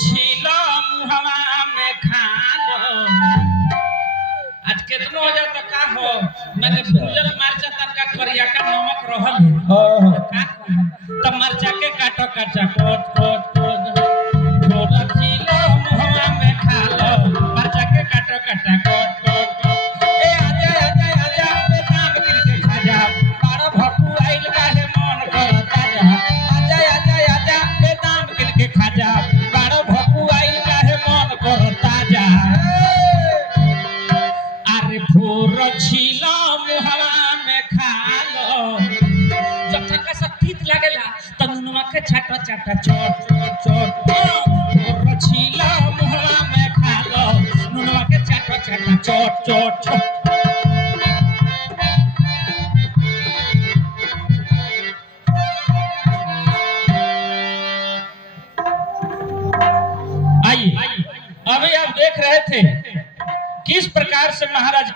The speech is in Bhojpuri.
छिलो मुहवा में खालो आज कितना हो जाता का हो मैंने भूजल मरचा तनका करिया का नमक रहल का त मरचा के काटो काटा कोट कोट कोट छिलो मुहवा में खालो मरचा के काटो काटा कोट कोट ए आजा आजा आजा बेदाम किल के खा जा बाड़ा भक्कू आइल काहे मन करता जा आजा आजा आजा बेदाम किल के खा जा बाड़ा भक्कू आइल काहे मन करता जा अरे फूर छिलो मुहवा में खालो जब तक सब तीत लागेला त नुनवा के छाटा छाटा चोट चोट चोट फूर छिलो मुहवा में खालो नुनवा के छाटा छाटा चोट चोट चोट आइए अभी आप देख रहे थे किस प्रकार से महाराज